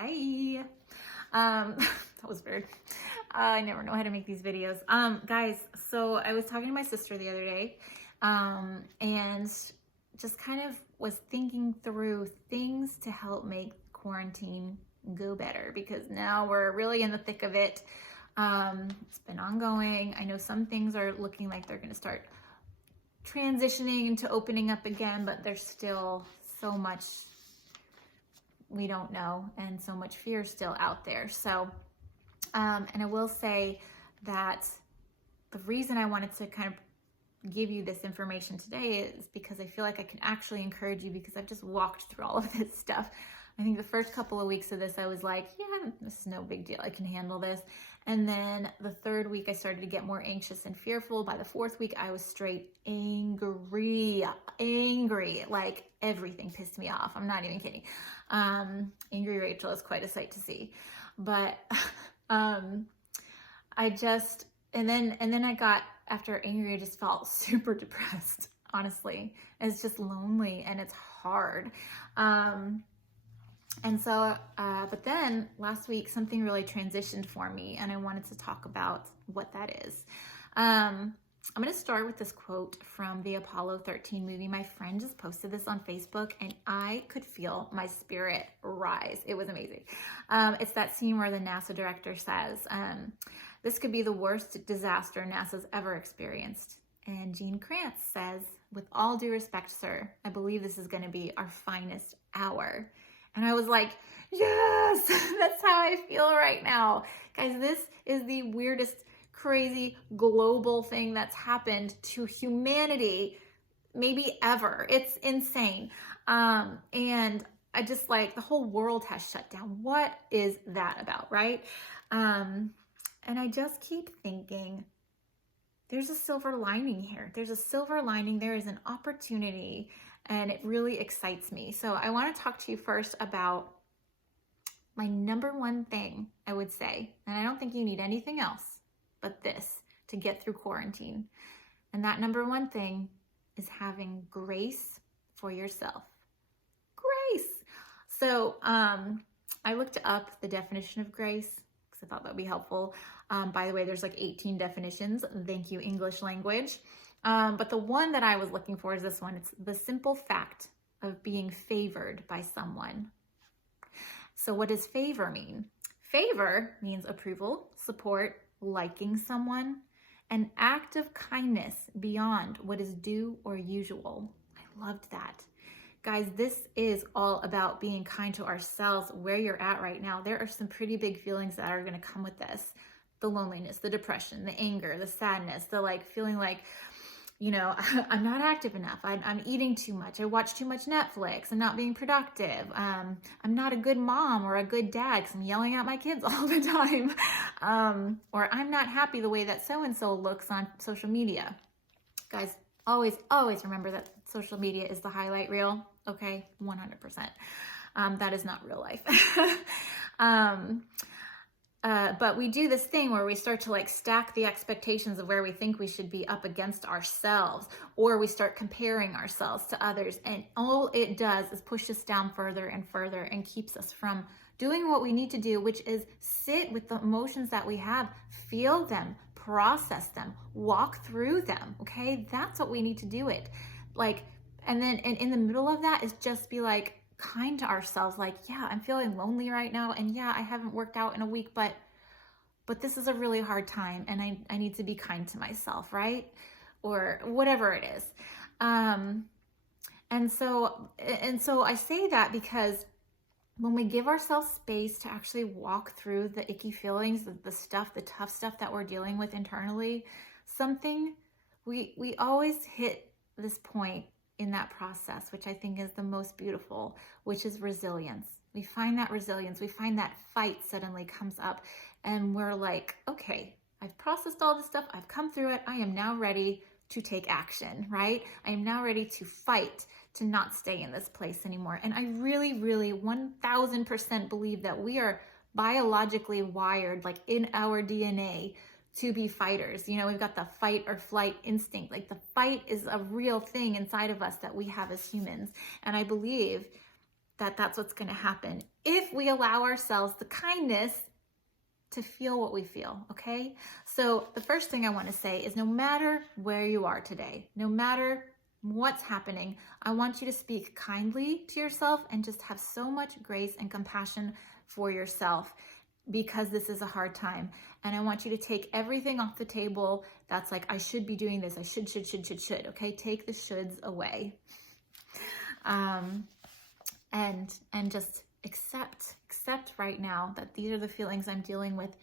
Hi. That was weird. I never know how to make these videos. Guys, so I was talking to my sister the other day, and just kind of was thinking through things to help make quarantine go better, because now we're really in the thick of it. It's been ongoing. I know some things are looking like they're going to start transitioning into opening up again, but there's still so much we don't know and so much fear still out there. So, and I will say that the reason I wanted to kind of give you this information today is because I feel like I can actually encourage you, because I've just walked through all of this stuff. I think the first couple of weeks of this, I was like, yeah, this is no big deal. I can handle this. And then the third week, I started to get more anxious and fearful. By the fourth week, I was straight angry, like everything pissed me off. I'm not even kidding. Angry Rachel is quite a sight to see. But and then I got, after angry, I just felt super depressed, honestly. It's just lonely and it's hard. But then last week, something really transitioned for me, and I wanted to talk about what that is. I'm going to start with this quote from the Apollo 13 movie. My friend just posted this on Facebook, and I could feel my spirit rise. It was amazing. It's that scene where the NASA director says, this could be the worst disaster NASA's ever experienced. And Gene Kranz says, with all due respect, sir, I believe this is going to be our finest hour. And I was like, yes, that's how I feel right now. Guys, this is the weirdest, crazy global thing that's happened to humanity maybe ever. It's insane. And I just, like, the whole world has shut down. What is that about, right? And I just keep thinking, there's a silver lining here. There's a silver lining. There is an opportunity, and it really excites me. So I want to talk to you first about my number one thing, I would say, and I don't think you need anything else but this to get through quarantine. And that number one thing is having grace for yourself. Grace. So I looked up the definition of grace because I thought that would be helpful. By the way, there's like 18 definitions. Thank you, English language. But the one that I was looking for is this one. It's the simple fact of being favored by someone. So what does favor mean? Favor means approval, support, liking someone, an act of kindness beyond what is due or usual. I loved that. Guys, this is all about being kind to ourselves where you're at right now. There are some pretty big feelings that are going to come with this. The loneliness, the depression, the anger, the sadness, the feeling like, I'm not active enough. I'm eating too much. I watch too much Netflix. I'm not being productive. I'm not a good mom or a good dad because I'm yelling at my kids all the time. Or I'm not happy the way that so-and-so looks on social media. Guys, always remember that social media is the highlight reel. Okay, 100%. That is not real life. But we do this thing where we start to stack the expectations of where we think we should be up against ourselves, or we start comparing ourselves to others. And all it does is push us down further and further and keeps us from doing what we need to do, which is sit with the emotions that we have, feel them, process them, walk through them. Okay. That's what we need to do it. And in the middle of that is just be kind to ourselves. Yeah, I'm feeling lonely right now, and yeah, I haven't worked out in a week, but this is a really hard time, and I need to be kind to myself, right? Or whatever it is. And so I say that because when we give ourselves space to actually walk through the icky feelings, the tough stuff that we're dealing with internally, we always hit this point in that process, which I think is the most beautiful, which is resilience. We find that resilience, we find that fight suddenly comes up, and we're like, okay, I've processed all this stuff, I've come through it, I am now ready to take action, right? I am now ready to fight, to not stay in this place anymore. And I really, really 1000% believe that we are biologically wired, in our DNA, to be fighters. We've got the fight or flight instinct. The fight is a real thing inside of us that we have as humans. And I believe that that's what's going to happen if we allow ourselves the kindness to feel what we feel, okay? So the first thing I want to say is no matter where you are today, no matter what's happening, I want you to speak kindly to yourself and just have so much grace and compassion for yourself, because this is a hard time. And I want you to take everything off the table that's like, I should be doing this, I should, okay? Take the shoulds away. And just accept right now that these are the feelings I'm dealing with,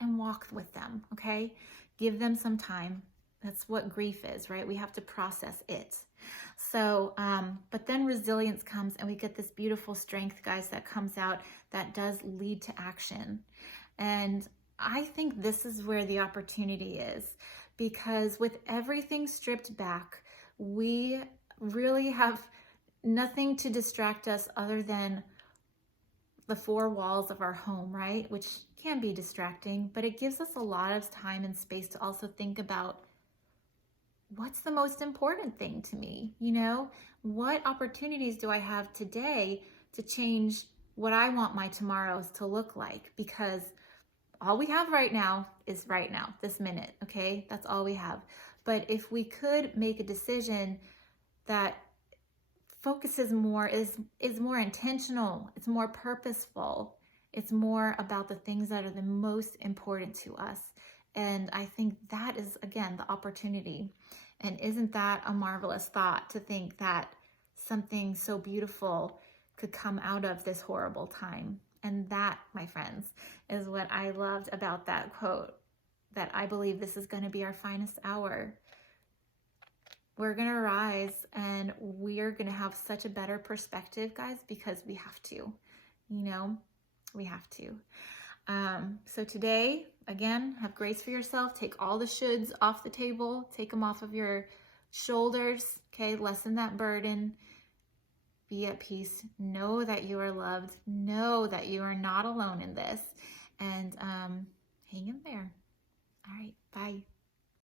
and walk with them, okay? Give them some time. That's what grief is, right? We have to process it. So, but then resilience comes, and we get this beautiful strength, guys, that comes out that does lead to action. And I think this is where the opportunity is, because with everything stripped back, we really have nothing to distract us other than the four walls of our home, right? Which can be distracting, but it gives us a lot of time and space to also think about, what's the most important thing to me? You know, what opportunities do I have today to change what I want my tomorrows to look like? Because all we have right now is right now, this minute, okay? That's all we have. But if we could make a decision that focuses more, is more intentional, it's more purposeful, it's more about the things that are the most important to us. And I think that is, again, the opportunity. And isn't that a marvelous thought, to think that something so beautiful could come out of this horrible time? And that, my friends, is what I loved about that quote, that I believe this is going to be our finest hour. We're going to rise, and we are going to have such a better perspective, guys, because we have to, you know, we have to. So today, again, have grace for yourself. Take all the shoulds off the table. Take them off of your shoulders, okay? Lessen that burden. Be at peace. Know that you are loved. Know that you are not alone in this. And hang in there. All right, bye.